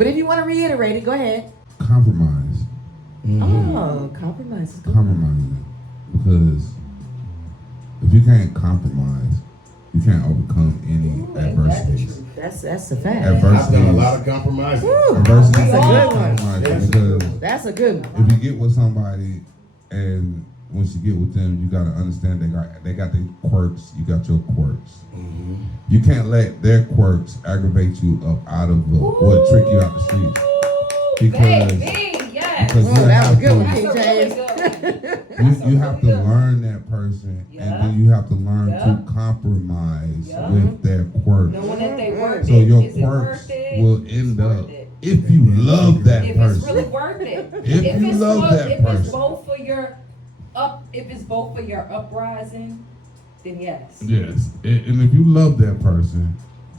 But if you want to reiterate it, go ahead. Compromise. Mm-hmm. Oh, compromise is good. Compromising. Because if you can't compromise, you can't overcome any adversities. That's a fact. I've done a lot of compromising. Adversities That's a good one. Because That's a good one. if you get with somebody and once you get with them, you gotta understand they got their quirks, you got your quirks. Mm-hmm. You can't let their quirks aggravate you up out of or trick you out the streets. Because that was good one, King James. You have to learn that person, and then you have to learn to compromise with their quirks. Knowing that they worth So it. your Is it quirks worth it? will end up if you love that if person. it's really worth it. If you love that if person. it's both for your uprising, then yes. Yes, and if you love that person,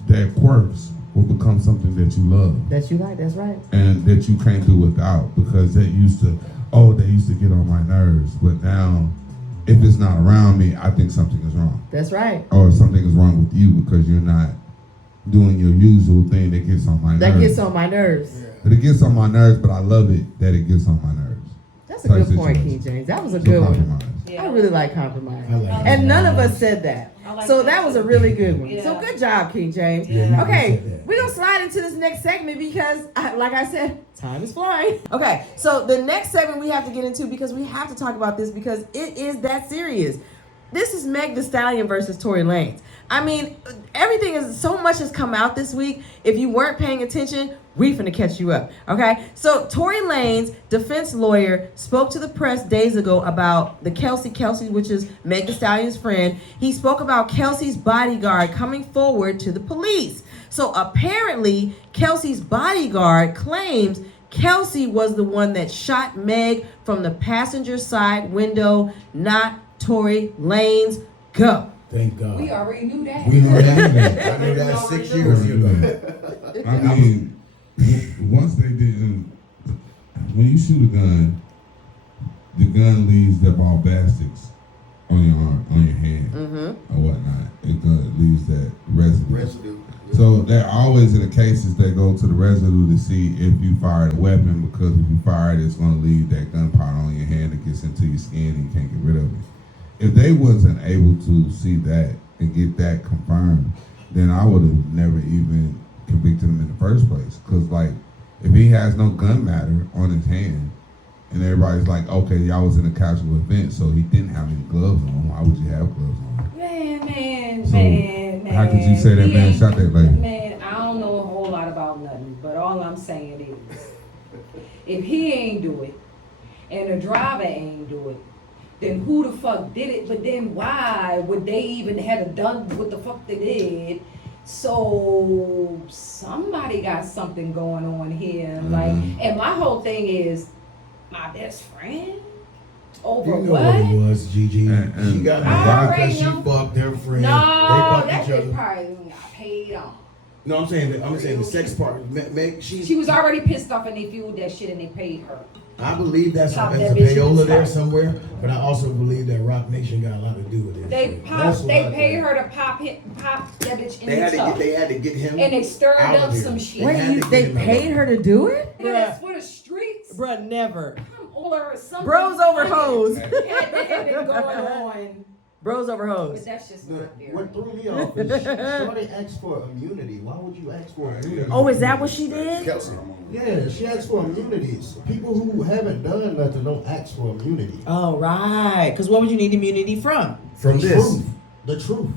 their quirks will become something that you love. That you like, that's right. And that you can't do without, because they used to get on my nerves, but now if it's not around me, I think something is wrong. That's right. Or something is wrong with you because you're not doing your usual thing that gets on my nerves. That gets on my nerves. Yeah. But it gets on my nerves, but I love it that it gets on my nerves. That's a good point, King James. That was a good one. Yeah. I really like compromise. Like and none of us said that. Like so that was a really good one. Yeah. So good job, King James. Yeah. Okay, we're going to slide into this next segment because, like I said, time is flying. Okay, so the next segment we have to get into because we have to talk about this because it is that serious. This is Megan Thee Stallion versus Tori Lanez. I mean, so much has come out this week. If you weren't paying attention, we finna catch you up, okay? So Tori Lanez, defense lawyer, spoke to the press days ago about the Kelsey, which is Megan Thee Stallion's friend. He spoke about Kelsey's bodyguard coming forward to the police. So apparently, Kelsey's bodyguard claims Kelsey was the one that shot Meg from the passenger side window, not Tori Lanez. Go. Thank God. We already knew that. We knew that. I knew that 6 years ago. I mean, once they didn't, when you shoot a gun, the gun leaves that ball bastics on your arm, on your hand, or whatnot. It leaves that residue. So there are always in the cases they go to the residue to see if you fired a weapon, because if you fire it, it's going to leave that gunpowder on your hand that gets into your skin and you can't get rid of it. If they wasn't able to see that and get that confirmed, then I would have never even convicted him in the first place. Because, like, if he has no gun matter on his hand, and everybody's like, okay, y'all was in a casual event, so he didn't have any gloves on, why would you have gloves on? Man. How could you say that man shot that lady? Man, I don't know a whole lot about nothing, but all I'm saying is, if he ain't do it, and the driver ain't do it, then who the fuck did it? But then why would they even have done what the fuck they did? So somebody got something going on here. Like, and my whole thing is my best friend over You know what? what it was, Gigi. And She got I mad already because she know. fucked her friend. No, they that fucked each shit other. probably got paid off. No, I'm saying the sex part. Meg, She was already pissed off and they fueled that shit and they paid her. I believe that's Stop a that bitch in payola the there spot. somewhere, but I also believe that Rock Nation got a lot to do with it. They paid her to pop that bitch in the tub. They had to get him. And they stirred out up of here. some shit. Wait, they paid her to do it? That's for the streets. Bruh, never. Or something. Bros over hoes. had been going on. Bros over But hoes. that's just not fair. What threw me off is Shorty asked for immunity. Why would you ask for immunity? Oh, is that what she did? Kelsey. Yeah, she asked for immunities. People who haven't done nothing don't ask for immunity. Oh, right. Because what would you need immunity from? From The this. truth. The truth.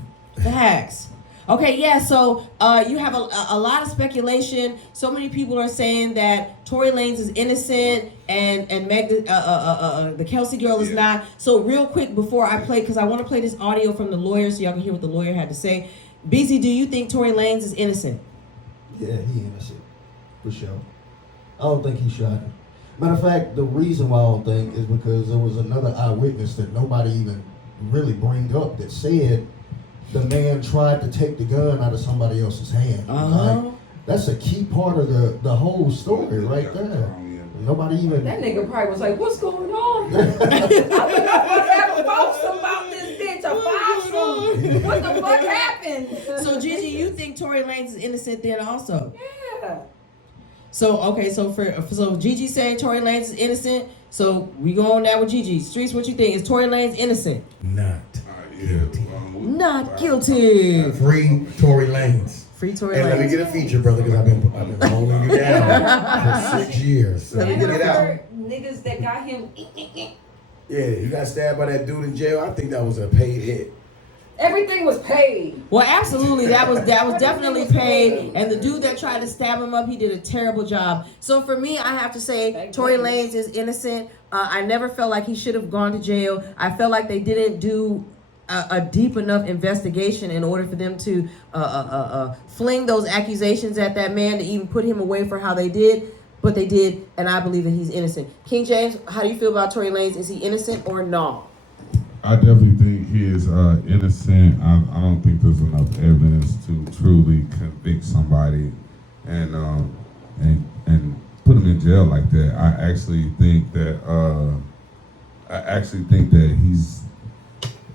Facts. Okay, yeah, so you have a lot of speculation. So many people are saying that Tory Lanez is innocent and Meg, the Kelsey girl is not. So real quick before I play, because I want to play this audio from the lawyer so y'all can hear what the lawyer had to say. BZ, do you think Tory Lanez is innocent? Yeah, he innocent. For sure. I don't think he shot her. Matter of fact, the reason why I don't think is because there was another eyewitness that nobody even really bring up that said the man tried to take the gun out of somebody else's hand. Like, that's a key part of the whole story right there. Nobody even. That nigga probably was like, "What's going on?" I think I'm gonna have a foursome about this bitch. A foursome. What the fuck happened? So Gigi, you think Tory Lanez is innocent then also? Yeah. So Gigi saying Tory Lanez is innocent. So we go on that with Gigi. Streets, what you think? Is Tory Lanez innocent? Not. Not guilty. Free Tori Lanez. Free Tory And let me Lanez. get a feature, brother, because I've been holding you down for 6 years. So let me And get the it out. other niggas that got him. Yeah, you got stabbed by that dude in jail. I think that was a paid hit. Everything was paid. Well, absolutely, that was definitely paid. And the dude that tried to stab him up, he did a terrible job. So for me, I have to say, Tory Lanez is innocent. I never felt like he should have gone to jail. I felt like they didn't do a deep enough investigation in order for them to fling those accusations at that man to even put him away for how they did. But they did, and I believe that he's innocent. King James, how do you feel about Tory Lanez? Is he innocent or no? I definitely think he is innocent. I don't think there's enough evidence to truly convict somebody and put him in jail like that. I actually think that he's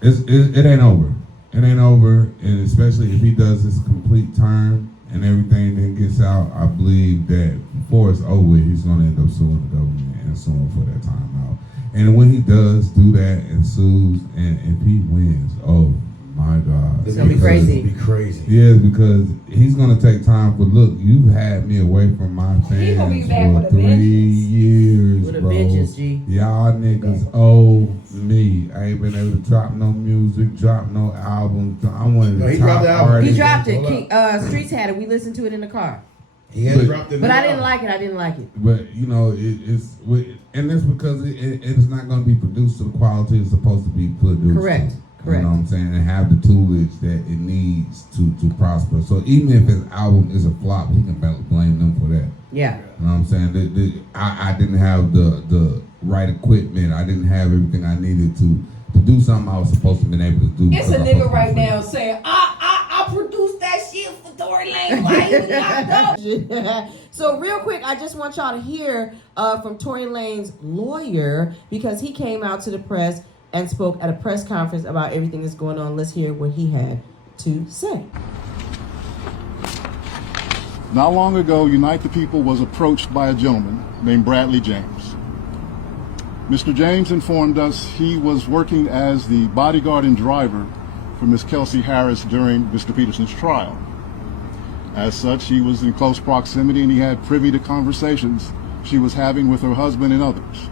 it ain't over. It ain't over, and especially if he does his complete term and everything then gets out, I believe that before it's over, he's going to end up suing the government and suing for that time out. And when he does do that and sues, and if he wins, oh my God. It's gonna be crazy. It'll be crazy. Yes, because he's gonna take time for, look, you've had me away from my He gonna be fans back with for a 3 vengeance. years, With a bro. vengeance, G. Y'all niggas owe me. I ain't been able to drop no music, drop no albums. I'm one of the No, he top dropped the album. artists. He dropped it. Hold Streets had it. We listened to it in the car. He had dropped it. But I didn't like it. I didn't like it. But you know, and it's because it's not going to be produced to the quality it's supposed to be produced. Correct. To. You know what I'm saying? And have the toolage that it needs to prosper. So even if his album is a flop, he can blame them for that. Yeah. You know what I'm saying? I didn't have the right equipment. I didn't have everything I needed to do something I was supposed to have been able to do. It's a because I nigga was right free. now saying, I produced that shit for Tory Lanez. Why he was locked up? So real quick, I just want y'all to hear from Tory Lanez's lawyer, because he came out to the press and spoke at a press conference about everything that's going on. Let's hear what he had to say. Not long ago, Unite the People was approached by a gentleman named Bradley James. Mr. James informed us he was working as the bodyguard and driver for Ms. Kelsey Harris during Mr. Peterson's trial. As such, he was in close proximity and he had privy to conversations she was having with her husband and others.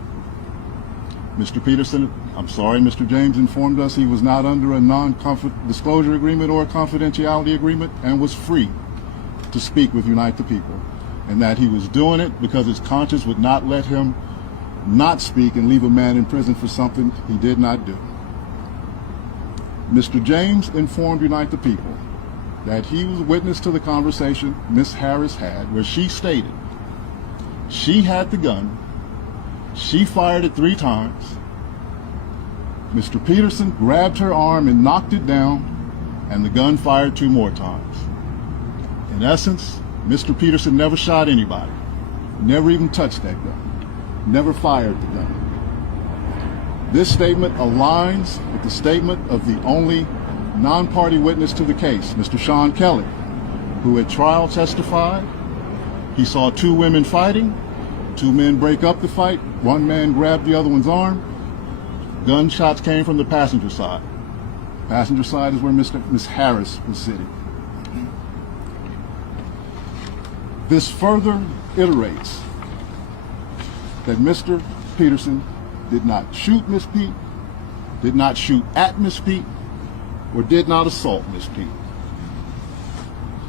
Mr. James informed us he was not under a non-disclosure agreement or a confidentiality agreement and was free to speak with Unite the People, and that he was doing it because his conscience would not let him not speak and leave a man in prison for something he did not do. Mr. James informed Unite the People that he was witness to the conversation Ms. Harris had, where she stated she had the gun, she fired it 3 times, Mr. Peterson grabbed her arm and knocked it down, and the gun fired 2 more times. In essence, Mr. Peterson never shot anybody, never even touched that gun, never fired the gun. This statement aligns with the statement of the only non-party witness to the case, Mr. Sean Kelly, who at trial testified he saw 2 women fighting, 2 men break up the fight, 1 man grabbed the other one's arm. Gunshots came from the passenger side. Passenger side is where Ms. Harris was sitting. This further iterates that Mr. Peterson did not shoot Miss Pete, did not shoot at Miss Pete, or did not assault Miss Pete.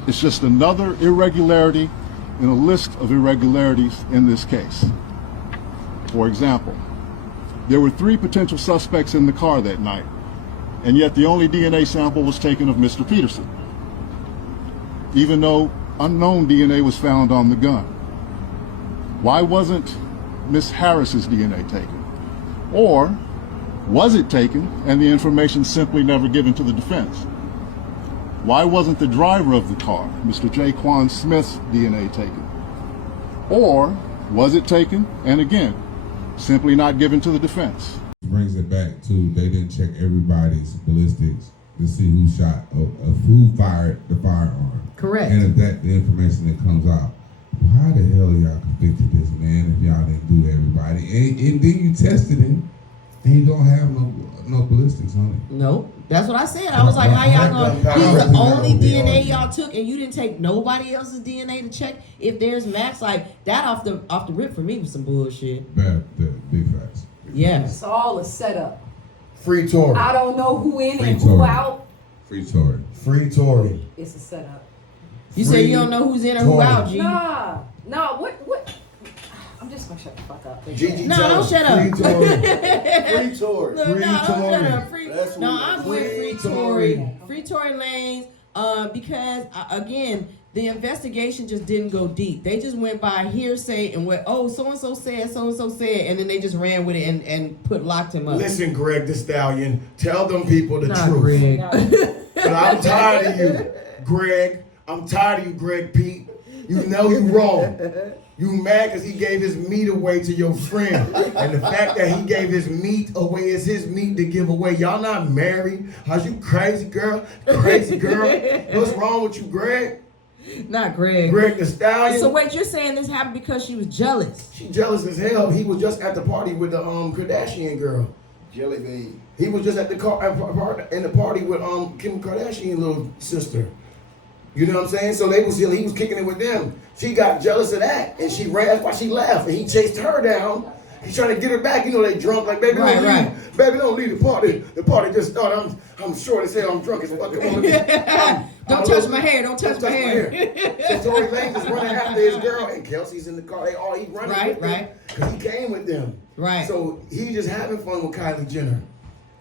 It's just another irregularity in a list of irregularities in this case. For example, there were 3 potential suspects in the car that night, and yet the only DNA sample was taken of Mr. Peterson, even though unknown DNA was found on the gun. Why wasn't Miss Harris's DNA taken? Or was it taken and the information simply never given to the defense? Why wasn't the driver of the car, Mr. Jaquan Smith's DNA taken? Or was it taken and again, simply not given to the defense? Brings it back to they didn't check everybody's ballistics to see who shot, who fired the firearm. Correct. And if that the information that comes out, how the hell y'all convicted this man if y'all didn't do everybody? And then you tested him, and he don't have no ballistics on it. Nope. That's what I said. I was like, how y'all going? He's the only DNA y'all took, and you didn't take nobody else's DNA to check if there's match. Like that off the rip for me was some bullshit. Big facts. Yeah. It's all a setup. Free Tory. I don't know who in Free and who Tory. out. Free Tory. Free Tory. It's a setup. You say you don't know who's in or who Tory. out, G. Nah, what? I'm just gonna shut the fuck up. Gigi, No, tell don't us. shut up. Free Tory. Free Tory. No, Free don't shut Tory. up. That's No, what- I'm with Free Tory. Free Tory Lanez. Because again, the investigation just didn't go deep. They just went by hearsay and went, oh, so and so said, and then they just ran with it and locked him up. Listen, Greg Thee Stallion, tell them people the Nah, truth. Greg. But I'm tired of you, Greg. I'm tired of you, Greg Pete. You know you wrong. You mad because he gave his meat away to your friend. And the fact that he gave his meat away is his meat to give away. Y'all not married. Are you crazy, girl? Crazy girl. What's wrong with you, Greg? Not Greg. Greg Thee Stallion. So wait, you're saying this happened because she was jealous? She jealous as hell. He was just at the party with the Kardashian girl. Jelly bean. He was just at the in the party with Kim Kardashian little sister. You know what I'm saying? So he was kicking it with them. She got jealous of that, and she ran. That's why she left, and he chased her down. He's trying to get her back. You know they drunk, like baby, don't leave. Baby, don't leave the party. The party just started. I'm short as hell. I'm drunk as fuck. Don't touch my hair. Don't touch my hair. So Tori Lanez is running after his girl, and Kelsey's in the car. He running with them because he came with them. Right. So he just having fun with Kylie Jenner.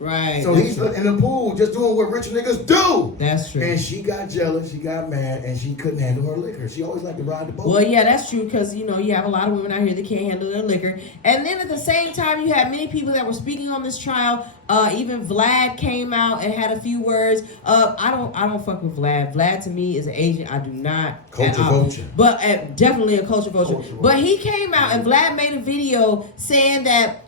Right. So he's in the pool just doing what rich niggas do. That's true. And she got jealous, she got mad, and she couldn't handle her liquor. She always liked to ride the boat. Well, yeah, that's true because, you have a lot of women out here that can't handle their liquor. And then at the same time, you had many people that were speaking on this trial. Even Vlad came out and had a few words. I don't fuck with Vlad. Vlad to me is an agent. I do not. Culture vulture. But definitely a culture vulture. But he came out and Vlad made a video saying that,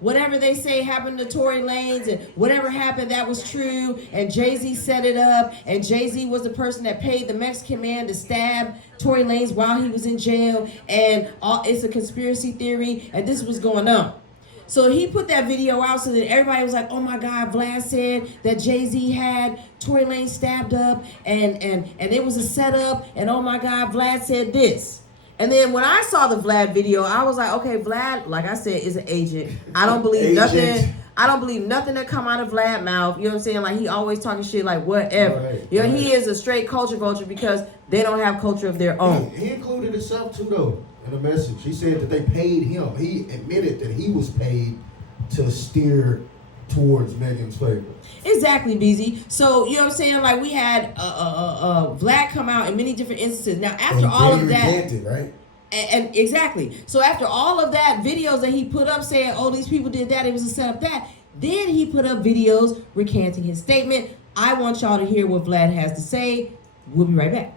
whatever they say happened to Tori Lanez and whatever happened, that was true. And Jay-Z set it up. And Jay-Z was the person that paid the Mexican man to stab Tori Lanez while he was in jail. And it's a conspiracy theory. And this was going on. So he put that video out so that everybody was like, oh my God, Vlad said that Jay-Z had Tori Lanez stabbed up and it was a setup. And oh my God, Vlad said this. And then when I saw the Vlad video, I was like, okay, Vlad, like I said, is an agent. I don't believe nothing. I don't believe nothing that come out of Vlad's mouth. You know what I'm saying? Like he always talking shit like whatever. Right, he is a straight culture vulture because they don't have culture of their own. He included himself too though in the message. He said that they paid him. He admitted that he was paid to steer towards Megan's favor. Exactly, BZ. So, you know what I'm saying? Like, we had Vlad come out in many different instances. Now, after all of that... recanted, right? And exactly. So, after all of that, videos that he put up saying, oh, these people did that, it was a setup that, then he put up videos recanting his statement. I want y'all to hear what Vlad has to say. We'll be right back.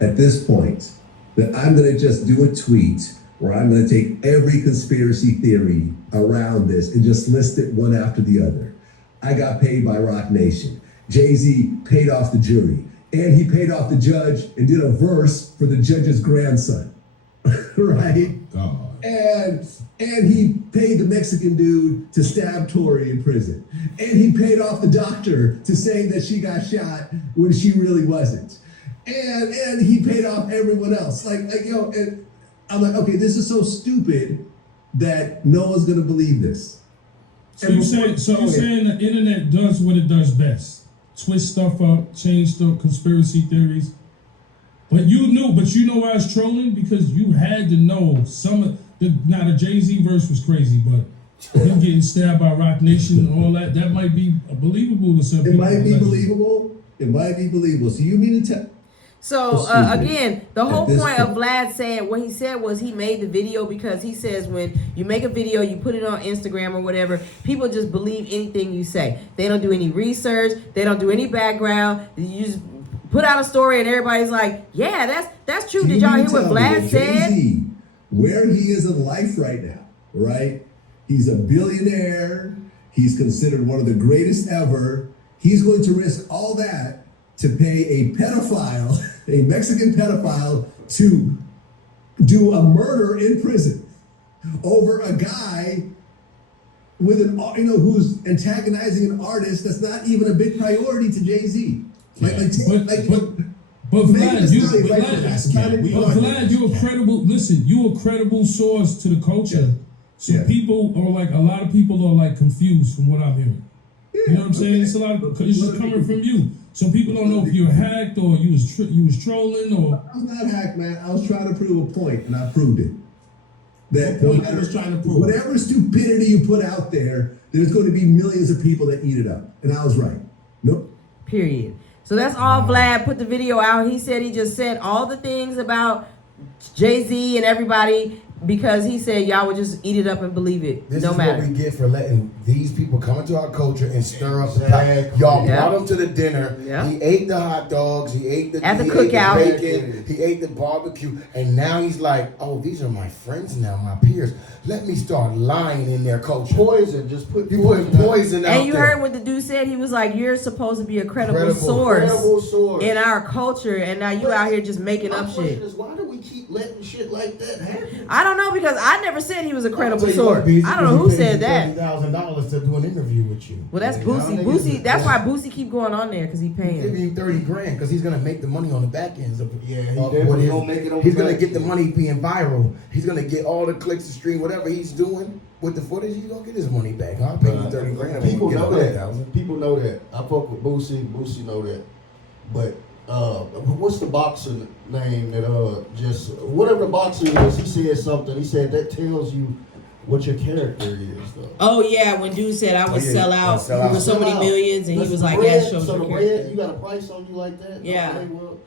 At this point, that I'm going to just do a tweet where I'm going to take every conspiracy theory around this and just list it one after the other. I got paid by Rock Nation. Jay-Z paid off the jury. And he paid off the judge and did a verse for the judge's grandson. Right? God. And he paid the Mexican dude to stab Tory in prison. And he paid off the doctor to say that she got shot when she really wasn't. And he paid off everyone else. And I'm like, okay, this is so stupid that no one's gonna believe this. So you're saying the internet does what it does best. Twist stuff up, change stuff, conspiracy theories. But you know why it's trolling? Because you had to know the Jay-Z verse was crazy, but him getting stabbed by Rock Nation and all that might be believable to some people. It might be believable. It might be believable. So you mean to tell... So, again, the whole point of Vlad saying what he said was he made the video because he says when you make a video, you put it on Instagram or whatever, people just believe anything you say. They don't do any research. They don't do any background. You just put out a story and everybody's like, yeah, that's true. Did y'all hear what Vlad said? Jay-Z, where he is in life right now, right? He's a billionaire. He's considered one of the greatest ever. He's going to risk all that to pay a pedophile a Mexican pedophile to do a murder in prison over a guy with an, who's antagonizing an artist that's not even a big priority to Jay-Z. But Vlad, you're a credible. Listen, you're a credible source to the culture. So people are like, a lot of people are like confused from what I'm hearing. You know what I'm saying? It's a lot of, it's just coming from you. So people don't know if you're hacked or you was trolling or. I was not hacked, man. I was trying to prove a point, and I proved it. That no matter whatever stupidity you put out there, there's going to be millions of people that eat it up, and I was right. Nope. Period. So that's all. Vlad put the video out. He said he just said all the things about Jay-Z and everybody because he said y'all would just eat it up and believe it. This no is matter. what we get for letting these people come into our culture and stir up the pot. Y'all brought him to the dinner. Yeah. He ate the hot dogs. He ate the cookout. Ate the bacon. He ate the barbecue. And now he's like, oh, these are my friends now, my peers. Let me start lying in their culture. Poison, just put poison out there. And you heard what the dude said. He was like, you're supposed to be a credible source in our culture, and now you out here just making up shit. Why do we keep letting shit like that happen? I don't know, because I never said he was a credible source. I don't know who said that. $30,000 to do an interview with you. Well, that's Boosie. Boosie. That's why Boosie keep going on there, because he paying. Give him $30,000 because he's gonna make the money on the back ends of it. Yeah, he's gonna get the money being viral. He's gonna get all the clicks, the stream, whatever he's doing with the footage. He's gonna get his money back. I'll pay you $30,000. People know that. People know that. I fuck with Boosie. Boosie know that. But what's the boxer name that just whatever the boxer is? He said something. He said that tells you what your character is, though. Oh yeah, when dude said I would sell out for so many millions, and he was like, "Yeah, shows your character." You got a price on you like that? Yeah. Okay, well,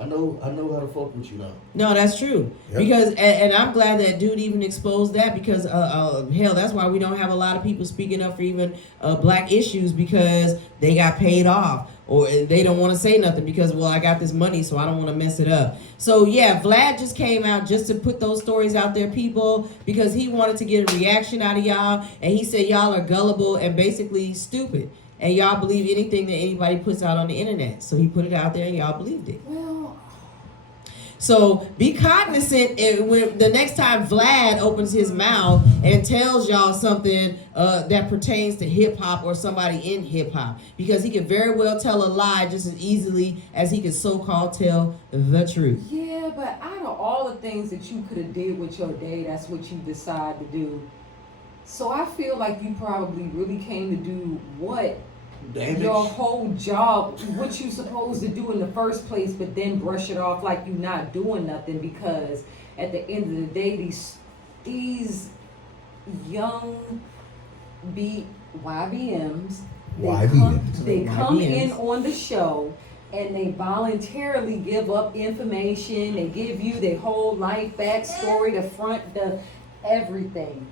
I know how to fuck with you now. No, that's true. Yep. Because and I'm glad that dude even exposed that, because hell, that's why we don't have a lot of people speaking up for even black issues, because they got paid off. Or they don't want to say nothing because, well, I got this money, so I don't want to mess it up. So, yeah, Vlad just came out just to put those stories out there, people, because he wanted to get a reaction out of y'all. And he said y'all are gullible and basically stupid. And y'all believe anything that anybody puts out on the internet. So he put it out there and y'all believed it. So be cognizant when the next time Vlad opens his mouth and tells y'all something that pertains to hip hop or somebody in hip hop, because he could very well tell a lie just as easily as he could so-called tell the truth. Yeah, but out of all the things that you could have did with your day, that's what you decide to do. So I feel like you probably really came to do what? Damage. Your whole job, what you supposed to do in the first place, but then brush it off like you're not doing nothing, because at the end of the day, these young YBMs, they come in on the show and they voluntarily give up information. They give you their whole life backstory, the front, the everything.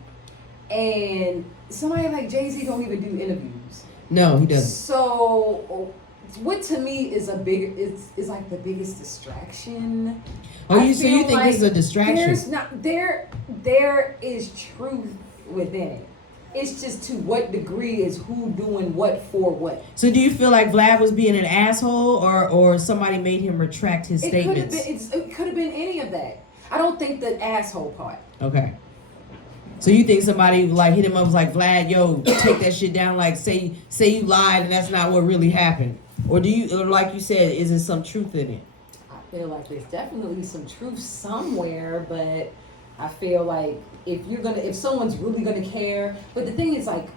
And somebody like Jay-Z don't even do interviews. No, he doesn't. So, what to me is is like the biggest distraction. Oh, you think like this is a distraction? There is truth within it. It's just to what degree is who doing what for what. So do you feel like Vlad was being an asshole, or somebody made him retract his statements? It could have been any of that. I don't think the asshole part. Okay. So you think somebody like hit him up was like, Vlad, yo, take that shit down, like say you lied and that's not what really happened? Or do you, or like you said, is there some truth in it? I feel like there's definitely some truth somewhere, but I feel like if someone's really gonna care, but the thing is like,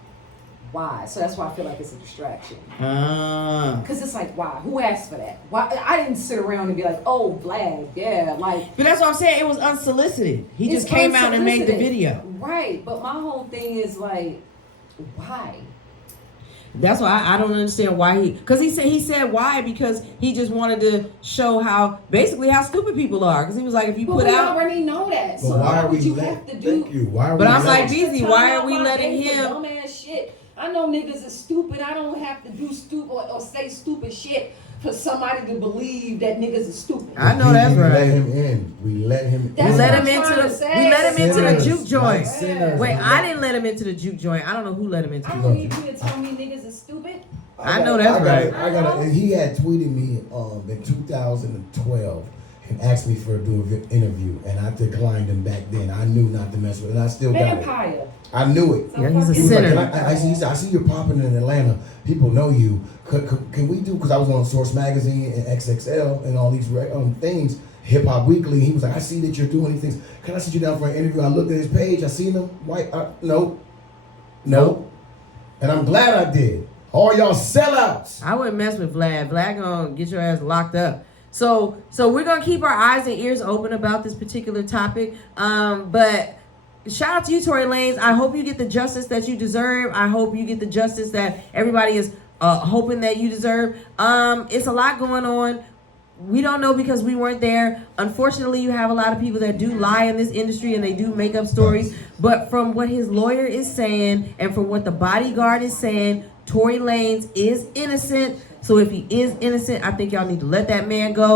why? So that's why I feel like it's a distraction. Because it's like, why? Who asked for that? Why? I didn't sit around and be like, oh, Vlad, yeah, like. But that's what I'm saying. It was unsolicited. He just came out and made the video. Right, but my whole thing is like, why? That's why I don't understand why because he said why, because he just wanted to show how stupid people are. Because he was like, if you put out, we already know that. But so why would you have to do? Thank you. Why are but we I'm like, Beezy, why are we letting him? Dumbass shit. I know niggas is stupid. I don't have to do stupid or say stupid shit for somebody to believe that niggas is stupid. I know that's right. Let him in. We let him in. We let him into the juke joint. Sinners. Wait, I didn't let him into the juke joint. I don't know who let him into the juke joint. I don't need you to tell me niggas is stupid. I know that's right. And he had tweeted me in 2012 and asked me for do an interview, and I declined him back then. I knew not to mess with it, and I still got it. I knew it. Yeah, he's a He was sinner. like, he said, I see you're popping in Atlanta. People know you. Can we do, because I was on Source Magazine and XXL and all these things, Hip Hop Weekly. He was like, I see that you're doing these things. Can I sit you down for an interview? I looked at his page. I seen him. White. Nope. And I'm glad I did. All y'all sellouts. I wouldn't mess with Vlad. Vlad gonna get your ass locked up. So we're gonna keep our eyes and ears open about this particular topic. But shout out to you, Tori Lanez. I hope you get the justice that you deserve. I hope you get the justice that everybody is hoping that you deserve. It's a lot going on. We don't know because we weren't there. Unfortunately, you have a lot of people that do lie in this industry and they do make up stories. But from what his lawyer is saying and from what the Bodyguard is saying, Tory Lanez is innocent. So if he is innocent, I think y'all need to let that man go.